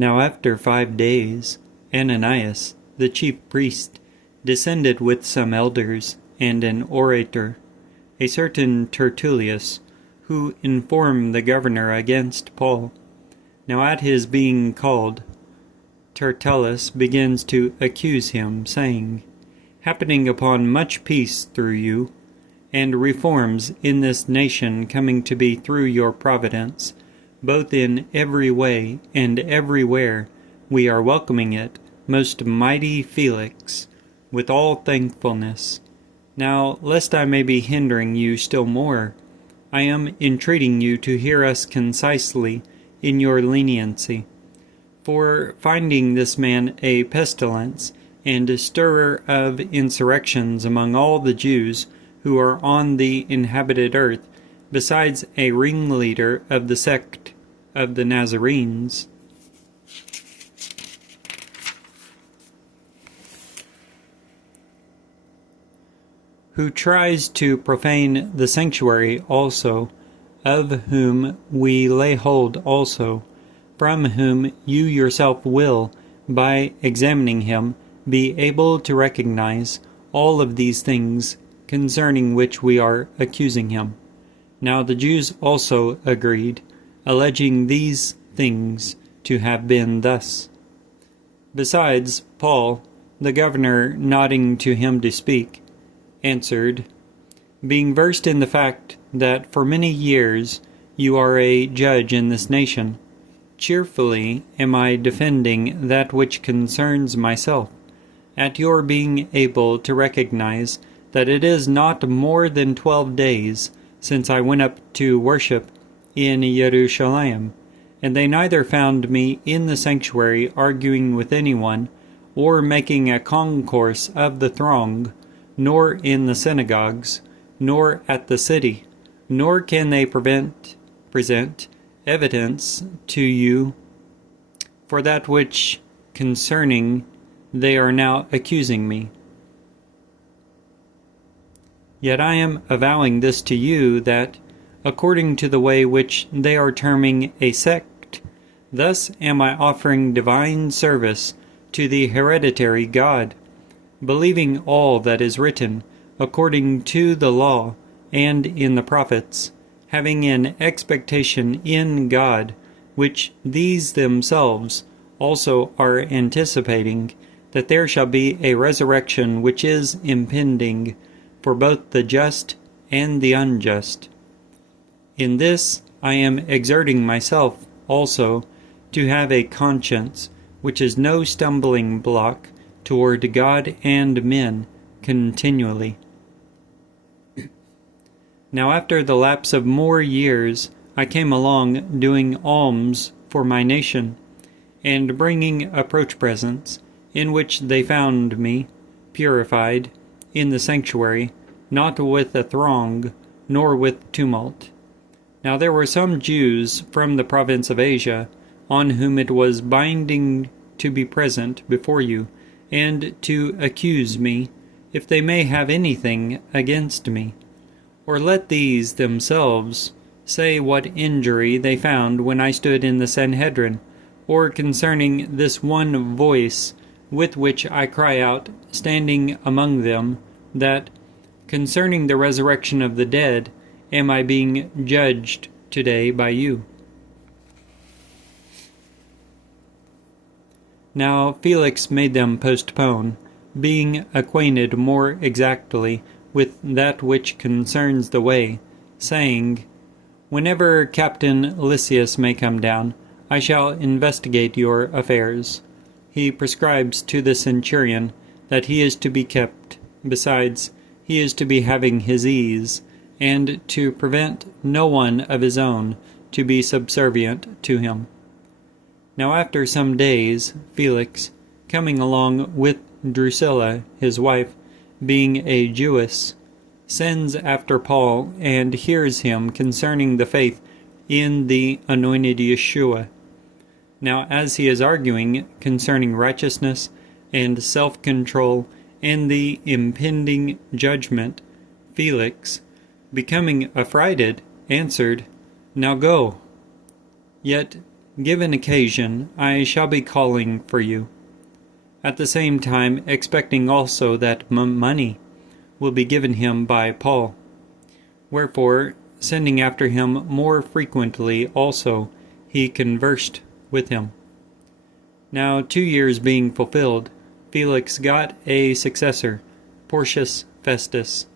Now after 5 days, Ananias, the chief priest, descended with some elders and an orator, a certain Tertullus, who informed the governor against Paul. Now at his being called, Tertullus begins to accuse him, saying, happening upon much peace through you, and reforms in this nation coming to be through your providence, both in every way and everywhere, we are welcoming it, most mighty Felix, with all thankfulness. Now, lest I may be hindering you still more, I am entreating you to hear us concisely in your leniency. For finding this man a pestilence and a stirrer of insurrections among all the Jews who are on the inhabited earth, besides a ringleader of the sect of the Nazarenes, who tries to profane the sanctuary also, of whom we lay hold also, from whom you yourself will, by examining him, be able to recognize all of these things concerning which we are accusing him. Now the Jews also agreed, alleging these things to have been thus. Besides, Paul, the governor, nodding to him to speak, answered, being versed in the fact that for many years you are a judge in this nation, cheerfully am I defending that which concerns myself, at your being able to recognize that it is not more than 12 days since I went up to worship in Jerusalem, and they neither found me in the sanctuary arguing with anyone, or making a concourse of the throng, nor in the synagogues, nor at the city, nor can they present evidence to you for that which concerning they are now accusing me. Yet I am avowing this to you, that, according to the way which they are terming a sect, thus am I offering divine service to the hereditary God, believing all that is written, according to the law and in the prophets, having an expectation in God, which these themselves also are anticipating, that there shall be a resurrection which is impending, for both the just and the unjust. In this I am exerting myself also to have a conscience which is no stumbling block toward God and men continually. Now after the lapse of more years I came along doing alms for my nation, and bringing approach presents, in which they found me, purified, in the sanctuary, not with a throng, nor with tumult. Now there were some Jews from the province of Asia, on whom it was binding to be present before you, and to accuse me, if they may have anything against me. Or let these themselves say what injury they found when I stood in the Sanhedrin, or concerning this one voice with which I cry out, standing among them, that, concerning the resurrection of the dead, am I being judged today by you. Now Felix made them postpone, being acquainted more exactly with that which concerns the way, saying, whenever Captain Lysias may come down, I shall investigate your affairs. He prescribes to the centurion that he is to be kept. Besides, he is to be having his ease, and to prevent no one of his own to be subservient to him. Now after some days, Felix, coming along with Drusilla his wife, being a Jewess, sends after Paul and hears him concerning the faith in the anointed Yeshua. Now as he is arguing concerning righteousness and self-control and the impending judgment, Felix, becoming affrighted, answered, Now go. Yet, given occasion, I shall be calling for you, at the same time expecting also that money will be given him by Paul. Wherefore, sending after him more frequently also, he conversed with him. Now 2 years being fulfilled, Felix got a successor, Porcius Festus.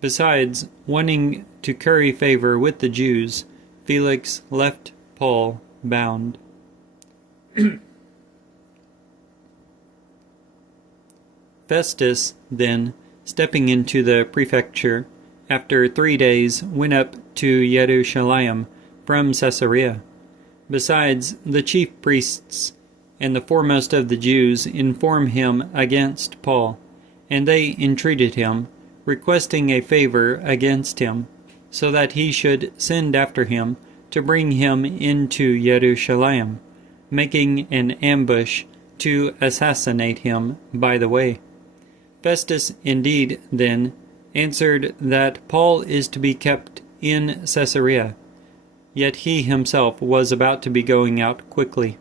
Besides, wanting to curry favor with the Jews, Felix left Paul bound. Festus, then, stepping into the prefecture, after 3 days went up to Jerusalem from Caesarea. Besides, the chief priests and the foremost of the Jews informed him against Paul, and they entreated him, requesting a favor against him, so that he should send after him to bring him into Jerusalem, making an ambush to assassinate him by the way. Festus indeed, then, answered that Paul is to be kept in Caesarea, yet he himself was about to be going out quickly.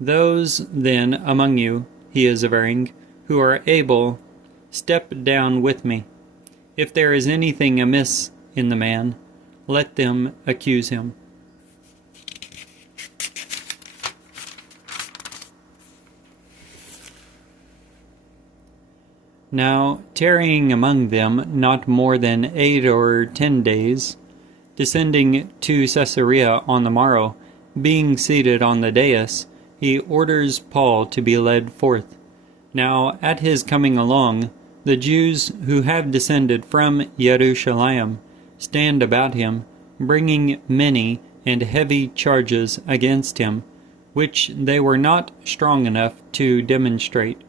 Those, then, among you, he is averring, who are able, step down with me. If there is anything amiss in the man, let them accuse him. Now, tarrying among them not more than 8 or 10 days, descending to Caesarea on the morrow, being seated on the dais, he orders Paul to be led forth. Now, at his coming along, the Jews who have descended from Jerusalem stand about him, bringing many and heavy charges against him, which they were not strong enough to demonstrate.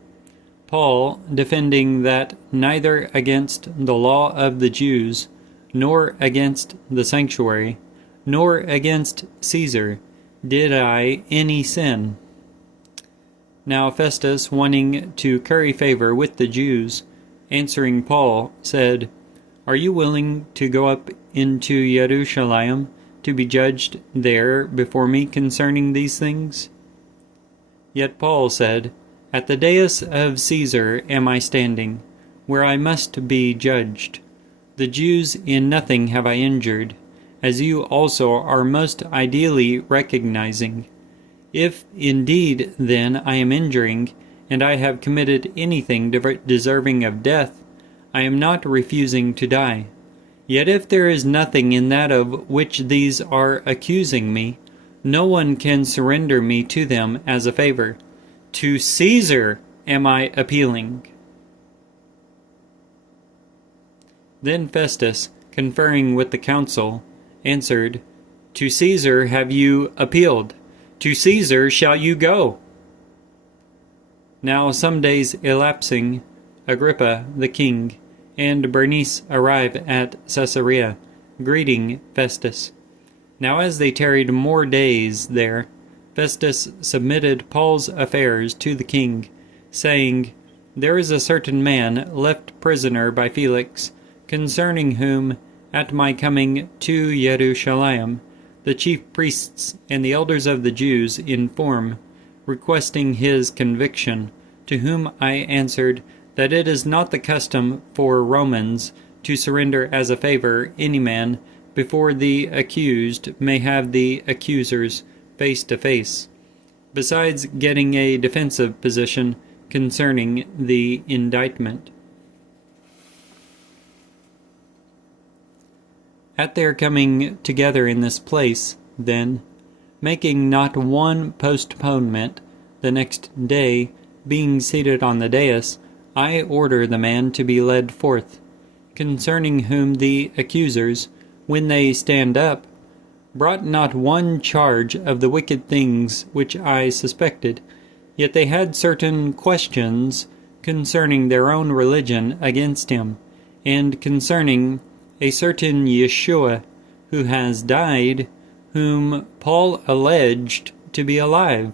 Paul, defending that neither against the law of the Jews, nor against the sanctuary, nor against Caesar, did I any sin. Now Festus, wanting to curry favor with the Jews, answering Paul, said, Are you willing to go up into Jerusalem to be judged there before me concerning these things? Yet Paul said, At the dais of Caesar am I standing, where I must be judged. The Jews in nothing have I injured, as you also are most ideally recognizing. If indeed, then, I am injuring, and I have committed anything deserving of death, I am not refusing to die. Yet if there is nothing in that of which these are accusing me, no one can surrender me to them as a favor. To Caesar am I appealing. Then Festus, conferring with the council, answered, To Caesar have you appealed. To Caesar shall you go. Now some days elapsing, Agrippa the king and Bernice arrive at Caesarea, greeting Festus. Now as they tarried more days there, Festus submitted Paul's affairs to the king, saying, There is a certain man left prisoner by Felix, concerning whom, at my coming to Jerusalem, the chief priests and the elders of the Jews inform, requesting his conviction, to whom I answered that it is not the custom for Romans to surrender as a favor any man before the accused may have the accusers face to face, besides getting a defensive position concerning the indictment. At their coming together in this place, then, making not one postponement, the next day, being seated on the dais, I order the man to be led forth, concerning whom the accusers, when they stand up, brought not one charge of the wicked things which I suspected, yet they had certain questions concerning their own religion against him, and concerning a certain Yeshua, who has died, whom Paul alleged to be alive.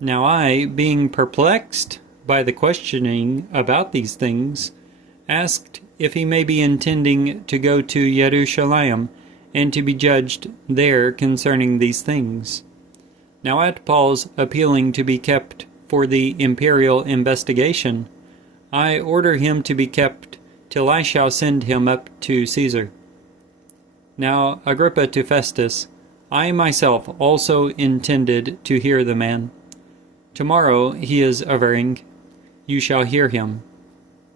Now I, being perplexed by the questioning about these things, asked if he may be intending to go to Jerusalem, and to be judged there concerning these things. Now at Paul's appealing to be kept for the imperial investigation, I order him to be kept till I shall send him up to Caesar. Now Agrippa to Festus, I myself also intended to hear the man. Tomorrow he is averring, you shall hear him.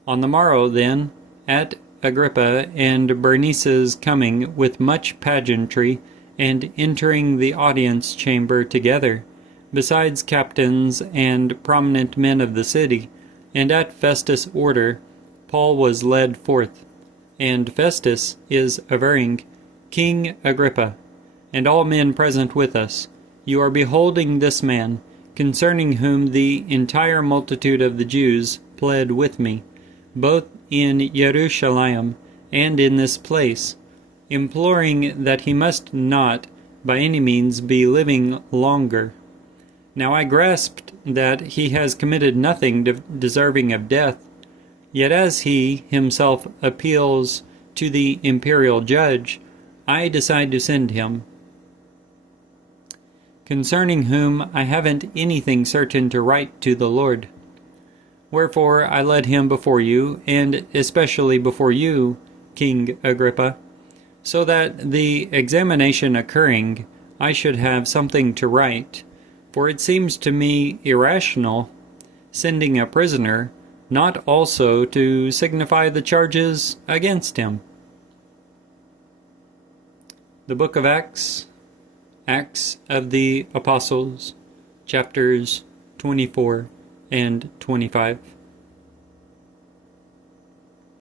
On the morrow, then, at Agrippa and Bernice's coming with much pageantry, and entering the audience chamber together, besides captains and prominent men of the city, and at Festus' order, Paul was led forth. And Festus is averring, King Agrippa, and all men present with us, you are beholding this man, concerning whom the entire multitude of the Jews pled with me, both in Jerusalem and in this place, imploring that he must not by any means be living longer. Now I grasped that he has committed nothing deserving of death, yet as he himself appeals to the imperial judge, I decide to send him, concerning whom I haven't anything certain to write to the Lord. Wherefore I led him before you, and especially before you, King Agrippa, so that the examination occurring, I should have something to write, for it seems to me irrational, sending a prisoner, not also to signify the charges against him. The Book of Acts, Acts of the Apostles, chapters 24 and 25.